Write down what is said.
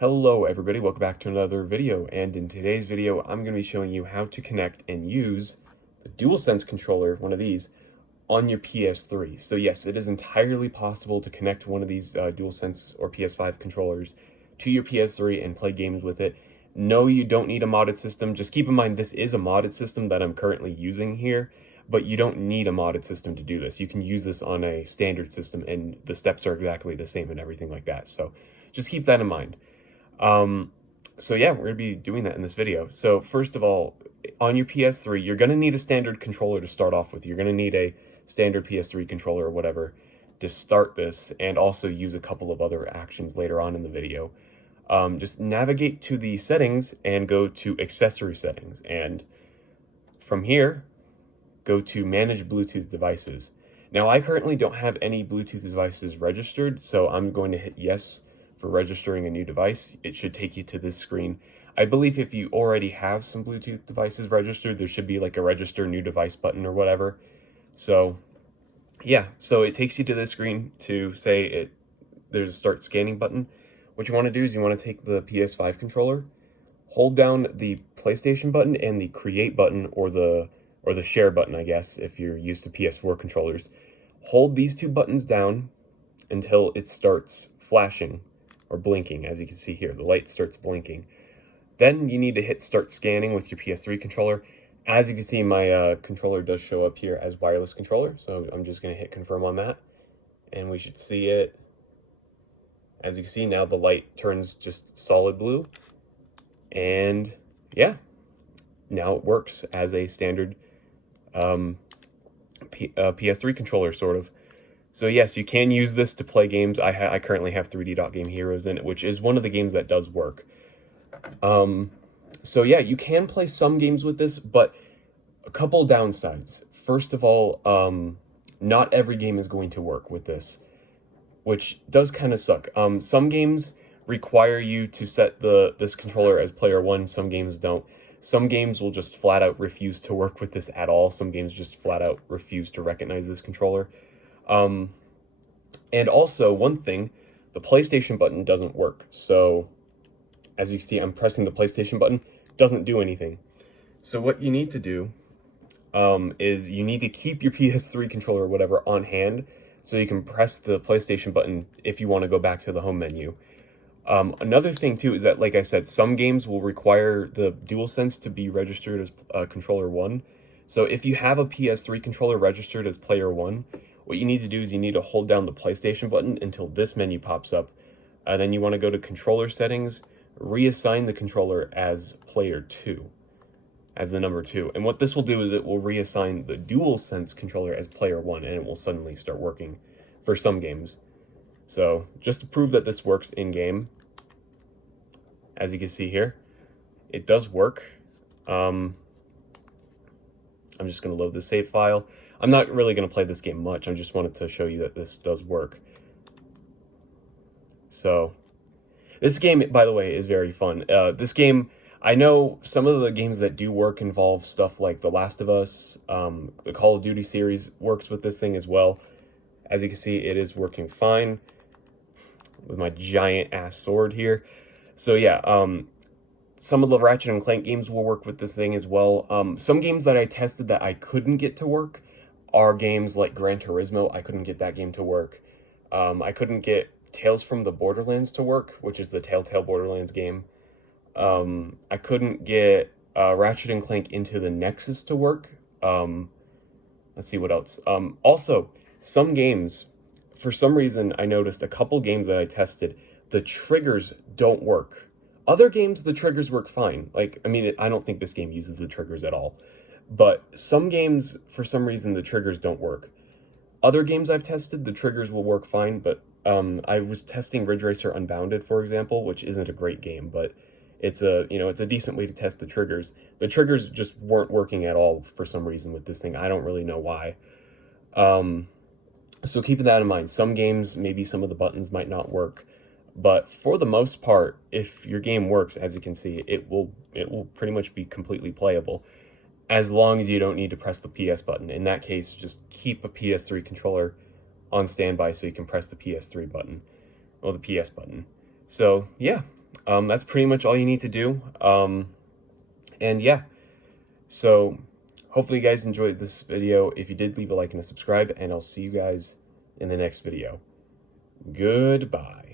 Hello everybody, welcome back to another video, and in today's video I'm going to be showing you how to connect and use the Dualsense controller, one of these, on your PS3. So yes, it is entirely possible to connect one of these Dualsense or PS5 controllers to your PS3 and play games with it. No, you don't need a modded system. Just keep in mind this is a modded system that I'm currently using here, but you don't need a modded system to do this. You can use this on a standard system and the steps are exactly the same and everything like that. So just keep that in mind. So yeah, we're going to be doing that in this video. So first of all, on your PS3, you're going to need a standard controller to start off with. You're going to need a standard PS3 controller or whatever to start this, and also use a couple of other actions later on in the video. Just navigate to the settings and go to accessory settings. And from here, go to manage Bluetooth devices. Now, I currently don't have any Bluetooth devices registered, so I'm going to hit yes for registering a new device. It should take you to this screen. I believe if you already have some Bluetooth devices registered, there should be like a register new device button or whatever. So yeah, so it takes you to this screen to say there's a start scanning button. What you want to do is you want to take the PS5 controller, hold down the PlayStation button and the create button, or the share button, I guess, if you're used to PS4 controllers. Hold these two buttons down until it starts flashing or blinking. As you can see here, the light starts blinking. Then you need to hit start scanning with your PS3 controller. As you can see, my controller does show up here as wireless controller, so I'm just going to hit confirm on that, and we should see it. As you can see, now the light turns just solid blue, and yeah, now it works as a standard PS3 controller, sort of. So yes, you can use this to play games. I currently have 3D Dot Game Heroes in it, which is one of the games that does work. So yeah, you can play some games with this, but a couple downsides. First of all, not every game is going to work with this, which does kind of suck. Some games require you to set this controller as player one. Some games don't. Some games will just flat out refuse to work with this at all. Some games just flat out refuse to recognize this controller. And also, one thing, the PlayStation button doesn't work. So, as you can see, I'm pressing the PlayStation button, doesn't do anything. So what you need to do is you need to keep your PS3 controller or whatever on hand, so you can press the PlayStation button if you want to go back to the home menu. Another thing too is that, like I said, some games will require the Dualsense to be registered as controller 1. So if you have a PS3 controller registered as player 1, what you need to do is you need to hold down the PlayStation button until this menu pops up. Then you want to go to controller settings, reassign the controller as player 2, as the number 2. And what this will do is it will reassign the Dualsense controller as player 1, and it will suddenly start working for some games. So just to prove that this works in game, as you can see here, it does work. I'm just going to load the save file. I'm not really going to play this game much. I just wanted to show you that this does work. So this game, by the way, is very fun. This game, I know some of the games that do work involve stuff like The Last of Us. The Call of Duty series works with this thing as well. As you can see, it is working fine with my giant ass sword here. So yeah, some of the Ratchet and Clank games will work with this thing as well. Some games that I tested that I couldn't get to work are games like Gran Turismo. I couldn't get that game to work. I couldn't get Tales from the Borderlands to work, which is the Telltale Borderlands game. I couldn't get Ratchet and Clank Into the Nexus to work. Let's see what else. Also, some games, for some reason, I noticed a couple games that I tested, the triggers don't work. Other games, the triggers work fine. Like, I mean, I don't think this game uses the triggers at all. But some games, for some reason, the triggers don't work. Other games I've tested, the triggers will work fine, but I was testing Ridge Racer Unbounded, for example, which isn't a great game, but it's a decent way to test the triggers. The triggers just weren't working at all for some reason with this thing. I don't really know why. So keeping that in mind, some games, maybe some of the buttons might not work, but for the most part, if your game works, as you can see, it will pretty much be completely playable, as long as you don't need to press the PS button. In that case, just keep a PS3 controller on standby so you can press the PS3 button, or the PS button. So yeah, That's pretty much all you need to do. And yeah, so hopefully you guys enjoyed this video. If you did, leave a like and a subscribe, and I'll see you guys in the next video. Goodbye.